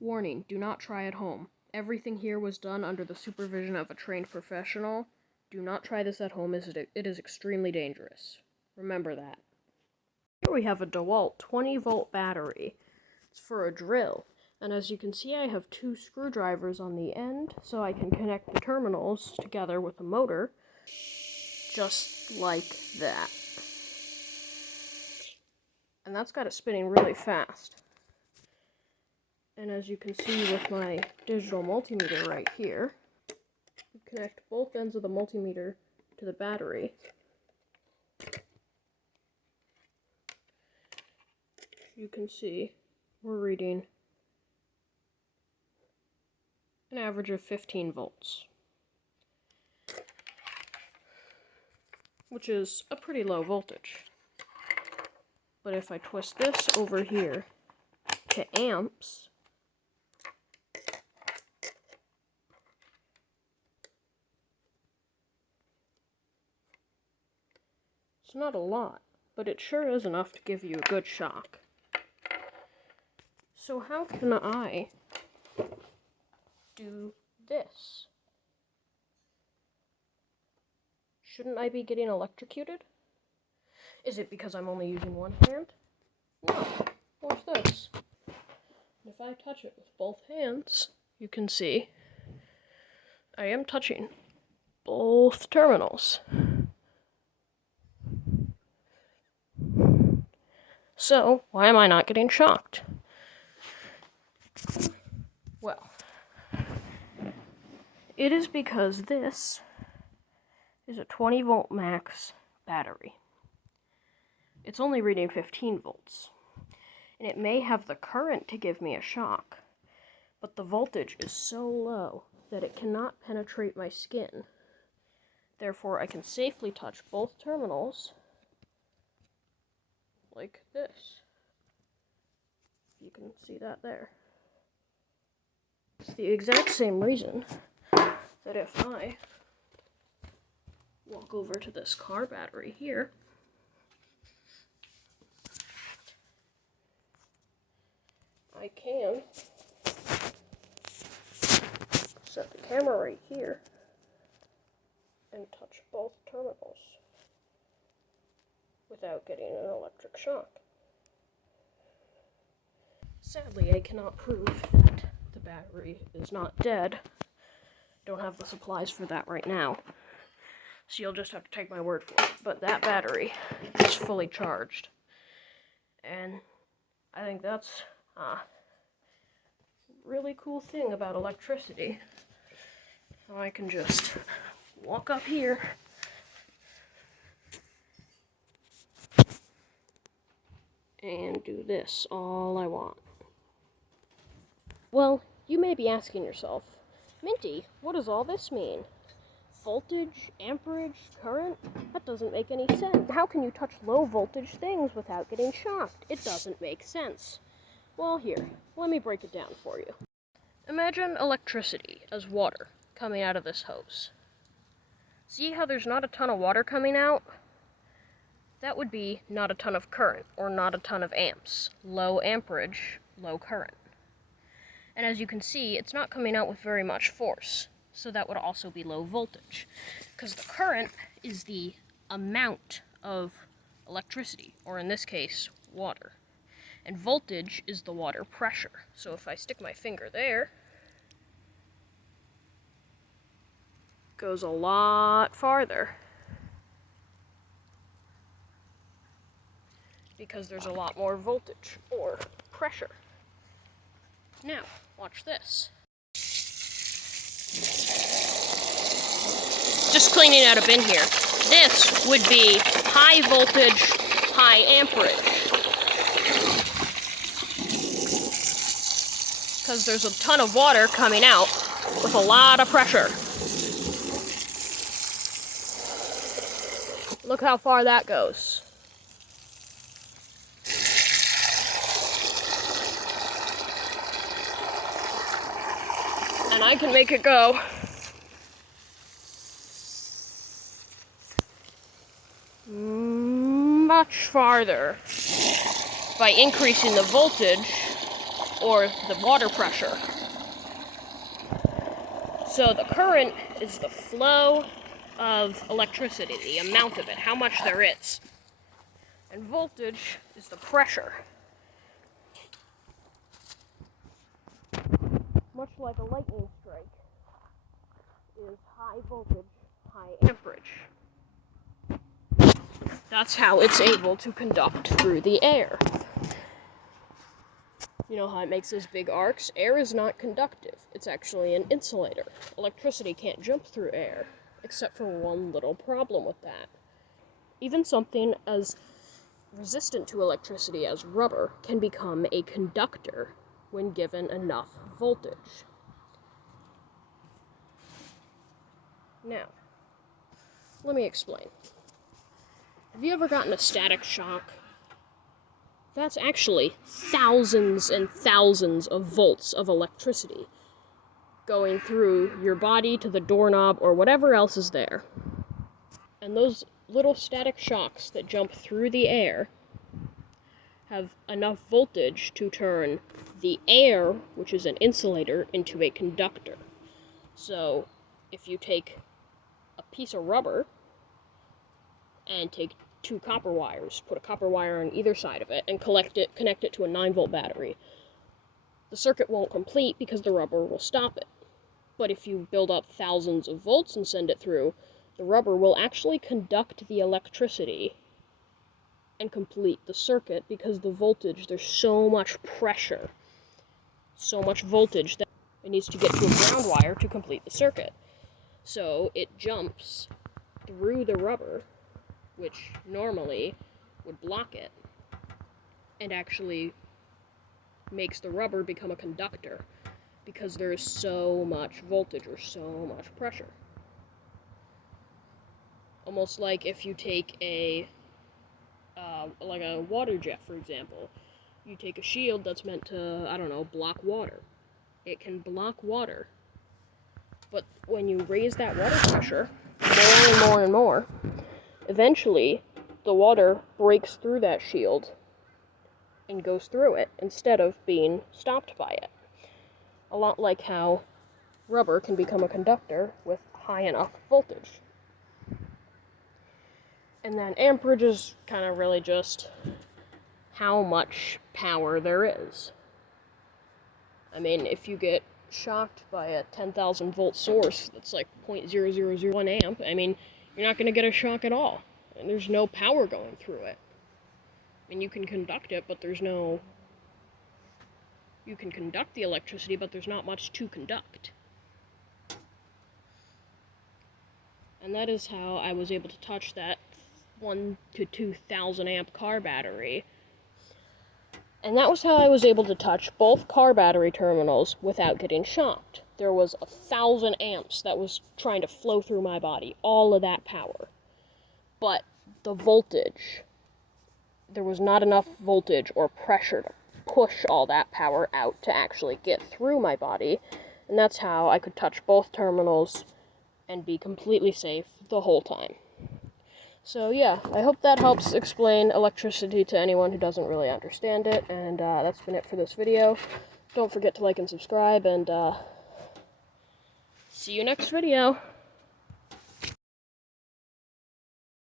Warning, do not try at home. Everything here was done under the supervision of a trained professional. Do not try this at home, as it is extremely dangerous. Remember that. Here we have a DeWalt 20-volt battery. It's for a drill. And as you can see, I have 2 screwdrivers on the end, so I can connect the terminals together with a motor, just like that. And that's got it spinning really fast. And as you can see with my digital multimeter right here, you connect both ends of the multimeter to the battery. You can see we're reading an average of 15 volts, which is a pretty low voltage. But if I twist this over here to amps, it's not a lot, but it sure is enough to give you a good shock. So how can I do this? Shouldn't I be getting electrocuted? Is it because I'm only using one hand? No. Watch this. If I touch it with both hands, you can see I am touching both terminals. So, why am I not getting shocked? Well, it is because this is a 20-volt max battery. It's only reading 15 volts. And it may have the current to give me a shock, but the voltage is so low that it cannot penetrate my skin. Therefore, I can safely touch both terminals like this. You can see that there. It's the exact same reason that if I walk over to this car battery here, I can set the camera right here and touch both terminals without getting an electric shock. Sadly, I cannot prove that the battery is not dead. Don't have the supplies for that right now, so you'll just have to take my word for it. But that battery is fully charged, and I think that's a really cool thing about electricity. So I can just walk up here and do this all I want. Well, you may be asking yourself, Minty, what does all this mean? Voltage, amperage, current? That doesn't make any sense. How can you touch low voltage things without getting shocked? It doesn't make sense. Well, here, let me break it down for you. Imagine electricity as water coming out of this hose. See how there's not a ton of water coming out? That would be not a ton of current, or not a ton of amps. Low amperage, low current. And as you can see, it's not coming out with very much force, so that would also be low voltage, because the current is the amount of electricity, or in this case, water. And voltage is the water pressure. So if I stick my finger there, it goes a lot farther, because there's a lot more voltage, or pressure. Now, watch this. Just cleaning out a bin here. This would be high voltage, high amperage. Because there's a ton of water coming out with a lot of pressure. Look how far that goes. And I can make it go much farther by increasing the voltage or the water pressure. So the current is the flow of electricity, the amount of it, how much there is. And voltage is the pressure. Much like a lightning strike is high voltage, high amperage. That's how it's able to conduct through the air. You know how it makes those big arcs? Air is not conductive. It's actually an insulator. Electricity can't jump through air, except for one little problem with that. Even something as resistant to electricity as rubber can become a conductor when given enough voltage. Now, let me explain. Have you ever gotten a static shock? That's actually thousands and thousands of volts of electricity going through your body to the doorknob or whatever else is there. And those little static shocks that jump through the air have enough voltage to turn the air, which is an insulator, into a conductor. So, if you take a piece of rubber and take 2 copper wires, put a copper wire on either side of it, and connect it to a 9-volt battery, the circuit won't complete because the rubber will stop it. But if you build up thousands of volts and send it through, the rubber will actually conduct the electricity and complete the circuit because the voltage, there's so much pressure, so much voltage that it needs to get to a ground wire to complete the circuit. So it jumps through the rubber, which normally would block it, and actually makes the rubber become a conductor because there is so much voltage or so much pressure. Almost like if you take like a water jet, for example. You take a shield that's meant to, I don't know, block water. It can block water. But when you raise that water pressure more and more and more, eventually the water breaks through that shield and goes through it instead of being stopped by it. A lot like how rubber can become a conductor with high enough voltage. And then amperage is kind of really just how much power there is. I mean, if you get shocked by a 10,000 volt source that's like 0.0001 amp, I mean, you're not going to get a shock at all. And there's no power going through it. I mean, you can conduct it, but there's no... You can conduct the electricity, but there's not much to conduct. And that is how I was able to touch that 1 to 2,000 amp car battery. And that was how I was able to touch both car battery terminals without getting shocked. There was 1,000 amps that was trying to flow through my body, all of that power. But the voltage, there was not enough voltage or pressure to push all that power out to actually get through my body. And that's how I could touch both terminals and be completely safe the whole time. So yeah, I hope that helps explain electricity to anyone who doesn't really understand it, and that's been it for this video. Don't forget to like and subscribe, and see you next video.